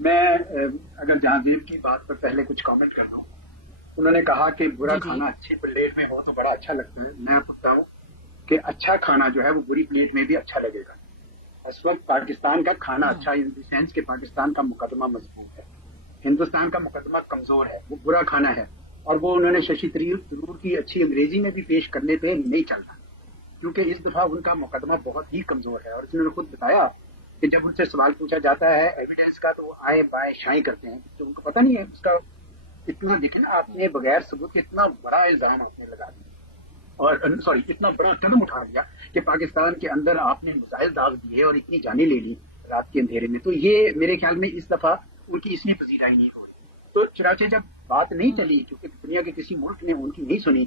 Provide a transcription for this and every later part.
میں اگر جہانگیر کی بات پر پہلے کچھ کامنٹ کرتا ہوں. انہوں نے کہا کہ برا کھانا اچھی پلیٹ میں ہو تو بڑا اچھا لگتا ہے. میں آپ بتاؤں کہ اچھا کھانا جو ہے وہ بری پلیٹ میں بھی اچھا لگے گا. اس وقت پاکستان کا کھانا اچھا ان دی سینس کہ پاکستان کا مقدمہ مضبوط ہے, ہندوستان کا مقدمہ کمزور ہے, وہ برا کھانا ہے. اور وہ انہوں نے ششی تھرور کی اچھی انگریزی میں بھی پیش کرنے پہ نہیں چلنا, کیونکہ اس دفعہ ان کا مقدمہ بہت ہی کمزور ہے. اور انہوں نے خود بتایا کہ جب ان سے سوال پوچھا جاتا ہے ایویڈینس کا تو وہ آئے بائیں شائیں کرتے ہیں, تو ان کو پتہ نہیں ہے اس کا. اتنا دیکھیں نا, آپ نے بغیر ثبوت اتنا بڑا الزام آپ نے لگا دیا, اور اتنا بڑا قدم اٹھا لیا کہ پاکستان کے اندر آپ نے میزائل داغ دیے اور اتنی جانیں لے لی رات کے اندھیرے میں. تو یہ میرے خیال میں اس دفعہ ان کی اس لیے پذیرائی نہیں ہو رہی. تو چنانچہ جب بات نہیں چلی, کیونکہ دنیا کے کسی ملک نے ان کی نہیں سنی,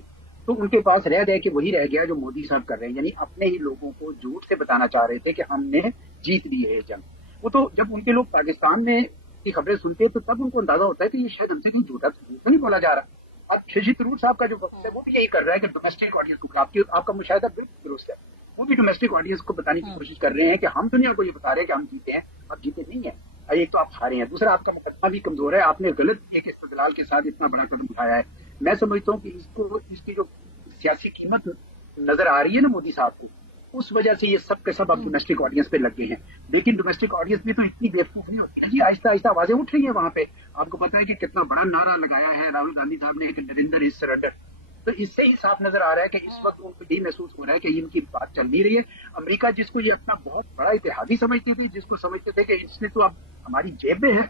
تو ان کے پاس رہ گیا کہ وہی رہ گیا جو مودی صاحب کر رہے ہیں, یعنی اپنے ہی لوگوں کو جھوٹ سے بتانا چاہ رہے تھے کہ ہم نے جیت لی ہے یہ جنگ. وہ تو جب ان کے لوگ پاکستان میں کی خبریں سنتے ہیں تو تب ان کو اندازہ ہوتا ہے کہ یہ شاید ہم سے کوئی جھوٹا نہیں بولا جا رہا. اب ششی تھرور صاحب کا جو وقت ہے وہ بھی یہی کر رہا ہے کہ ڈومیسٹک آڈینس کو, آپ کا مشاہدہ بالکل درست ہے, وہ بھی ڈومیسٹک آڈینس کو بتانے کی کوشش کر رہے ہیں کہ ہم دنیا کو یہ بتا رہے ہیں کہ ہم جیتے ہیں, اب جیتے نہیں ہیں. ایک تو آپ ہارے ہیں, دوسرا آپ کا مقدمہ بھی کمزور ہے, آپ نے غلط ایک استدلال کے ساتھ اتنا بڑا قدم اٹھایا ہے. میں سمجھتا ہوں کہ اس کی جو سیاسی قیمت نظر آ رہی ہے نا مودی صاحب کو, اس وجہ سے یہ سب کے سب اب ڈومیسٹک آڈینس پہ لگ گئے ہیں. لیکن ڈومیسٹک آڈینس بھی تو اتنی بیوقوف نہیں ہوتی ہے جی, آہستہ آہستہ آوازیں اٹھ رہی ہیں وہاں پہ. آپ کو پتا ہے کہ کتنا بڑا نعرہ لگایا ہے راہل گاندھی صاحب نے کہ نریندر از سرنڈر. تو اس سے ہی صاف نظر آ رہا ہے کہ اس وقت ان کو یہ محسوس ہو رہا ہے کہ ان کی بات چل نہیں رہی ہے. امریکہ جس کو یہ اپنا بہت بڑا اتحادی سمجھتی تھی, جس کو سمجھتے تھے کہ اس نے تو اب ہماری جیب میں ہے,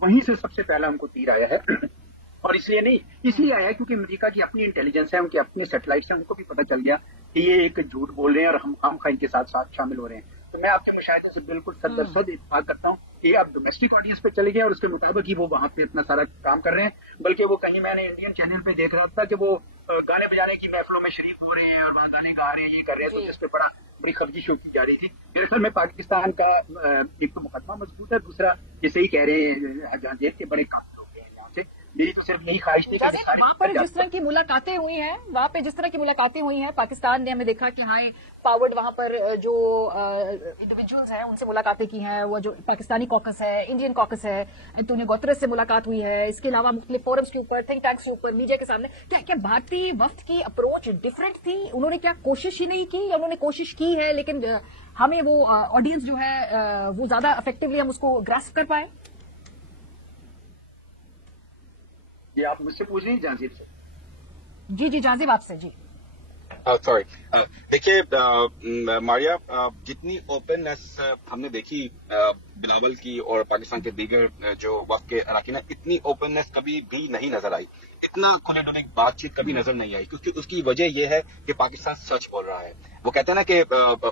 وہیں سے سب سے پہلا ہم کو تیر آیا ہے. اور اس لیے آیا ہے کیونکہ امریکہ کی اپنی انٹیلیجنس ہے, ان کے اپنے سیٹلائٹس ہیں, ان کو بھی پتہ چل گیا کہ یہ ایک جھوٹ بول رہے ہیں اور ہم خام خواہ ان کے ساتھ شامل ہو رہے ہیں. تو میں آپ کے مشاہدے سے بالکل 100% اتفاق کرتا ہوں کہ اب ڈومیسٹک آڈینس پہ چلے گئے اور اس کے مطابق ہی وہ وہاں پہ اتنا سارا کام کر رہے ہیں. بلکہ وہ کہیں میں نے انڈین چینل پہ دیکھ رہا تھا کہ وہ گانے بجانے کی محفلوں میں شریک ہو رہے ہیں اور وہاں گانے گا رہے ہیں, یہ کر رہے ہیں, تو جس پہ بڑی خبری شو کی جا رہی تھی. میرے خیال میں پاکستان کا ایک تو مقدمہ مضبوط ہے, دوسرا یہ صحیح کہہ رہے ہیں جہانگیر کے بڑے کام لوگ ہیں یہاں سے. میری تو صرف یہی خواہش تھی کہ وہاں پر جس طرح کی ملاقاتیں ہوئی ہیں پاکستان نے ہمیں دیکھا کہ ہائی پاورڈ وہاں پر جو انڈیویجولز ہیں ان سے ملاقاتیں کی ہیں, وہ جو پاکستانی کاکس ہے, انڈین کاکس ہے, انٹونیو گوتریس سے ملاقات ہوئی ہے, اس کے علاوہ مختلف فورمز کے اوپر, تھنک ٹینکس کے اوپر, میڈیا کے سامنے. کیا بھارتی وفد کی اپروچ ڈفرینٹ تھی؟ انہوں نے کیا کوشش ہی نہیں کی, یا انہوں نے کوشش کی ہے لیکن ہمیں وہ آڈینس جو ہے وہ زیادہ افیکٹولی ہم اس کو گراسپ کر پائے؟ یہ آپ مجھ سے پوچھ رہی ہیں جہانگیر سے؟ جی جہانگیر آپ سے. جی سوری, دیکھیے ماریا, جتنی اوپننیس ہم نے دیکھی بلاول کی اور پاکستان کے دیگر جو وفد کے اراکین ہیں, اتنی اوپننیس کبھی بھی نہیں نظر آئی, اتنا کھلے ڈلے بات چیت کبھی نظر نہیں آئی. کیونکہ اس کی وجہ یہ ہے کہ پاکستان سچ بول رہا ہے. وہ کہتے ہیں نا کہ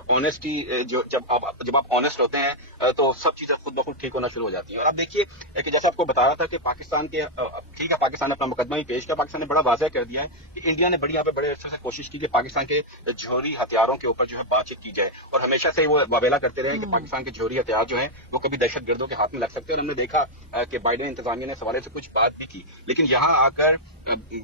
آنےسٹی, جب آپ آنےسٹ ہوتے ہیں تو سب چیزیں خود بخود ٹھیک ہونا شروع ہو جاتی ہیں. اور آپ دیکھیے کہ جیسا آپ کو بتا رہا تھا کہ پاکستان کے ٹھیک ہے, پاکستان نے اپنا مقدمہ ہی پیش کیا, پاکستان نے بڑا واضح کر دیا ہے کہ انڈیا نے یہاں پہ بڑے عرصے سے کوشش کی کہ پاکستان کے جوہری ہتھیاروں کے اوپر جو ہے بات چیت کی جائے, اور ہمیشہ سے وہ واویلا کرتے رہے کہ پاکستان کے جوہری ہتھیار جو ہیں وہ کبھی دہشت گردوں کے ہاتھ میں لگ سکتے ہیں. اور ہم نے دیکھا کہ بائیڈن انتظامیہ نے اس حوالے سے کچھ بات بھی کی, لیکن یہاں آ کر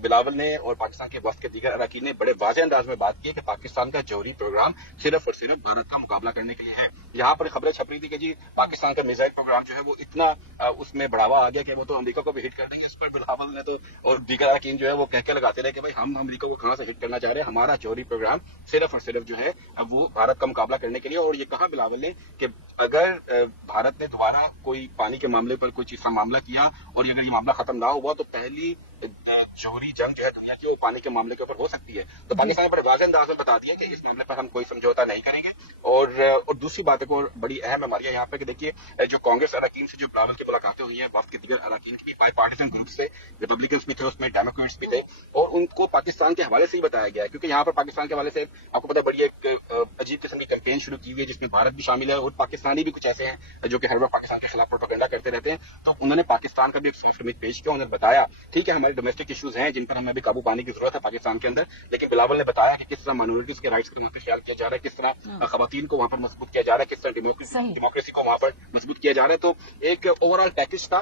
بلاول نے اور پاکستان کے وفد کے دیگر اراکین نے بڑے واضح انداز میں بات کی کہ پاکستان کا جوہری پروگرام صرف اور صرف بھارت کا مقابلہ کرنے کے لیے ہے. یہاں پر خبریں چھپ رہی تھی کہ جی پاکستان کا میزائل پروگرام جو ہے وہ اتنا اس میں بڑھاوا آ گیا کہ وہ تو امریکہ کو بھی ہٹ کر دیں گے. اس پر بلاول نے تو اور دیگر اراکین جو ہے وہ کہہ کے لگاتے رہے کہ بھائی ہم امریکہ کو کہاں سے ہٹ کرنا چاہ رہے ہیں, ہمارا جوہری پروگرام صرف اور صرف جو ہے وہ بھارت کا مقابلہ کرنے کے لیے. اور یہ کہا بلاول نے کہ اگر بھارت نے دوبارہ کوئی پانی کے معاملے پر کوئی چیز کا معاملہ کیا اور اگر یہ معاملہ ختم نہ ہوا تو پہلی جوہری جنگ جو ہے دنیا کی وہ پانی کے معاملے کے اوپر ہو سکتی ہے. تو پاکستان نے بڑے واضح انداز میں بتا دیا کہ اس معاملے پر ہم کوئی سمجھوتا نہیں کریں گے. اور دوسری بات کو بڑی اہم ہے ہماری یہاں پہ کہ دیکھیے جو کانگریس اراکین سے جو بلاول کی ملاقاتیں ہوئی ہیں, وفد کے دیگر اراکین کی بائی پارٹیزن گروپ سے, ریپبلکنس بھی تھے اس میں, ڈیموکریٹس بھی تھے, اور ان کو پاکستان کے حوالے سے ہی بتایا گیا ہے. کیونکہ یہاں پر پاکستان کے حوالے سے آپ کو پتا بڑی ایک عجیب قسم کی کیمپین شروع کی ہوئی ہے جس میں بھارت بھی شامل ہے اور پاکستانی بھی کچھ ایسے ہیں جو کہ ہر وقت پاکستان کے خلاف پروپیگنڈا کرتے رہتے ہیں. تو انہوں نے پاکستان کا بھی ایک سافٹ امیج پیش کیا, انہوں نے بتایا ٹھیک ہے ہمارے ڈومیسٹک ایشوز ہیں جن پر ہمیں بھی قابو پانے کی ضرورت ہے پاکستان کے اندر, لیکن بلاول نے بتایا کہ کس طرح مائنورٹیز کے رائٹس کا وہاں پہ خیال کیا جا رہا ہے, کس طرح خواتین کو وہاں پر مضبوط کیا جا رہا ہے, کس طرح ڈیموکریسی کو وہاں پر مضبوط کیا جا رہا ہے. تو ایک اوور آل پیکج تھا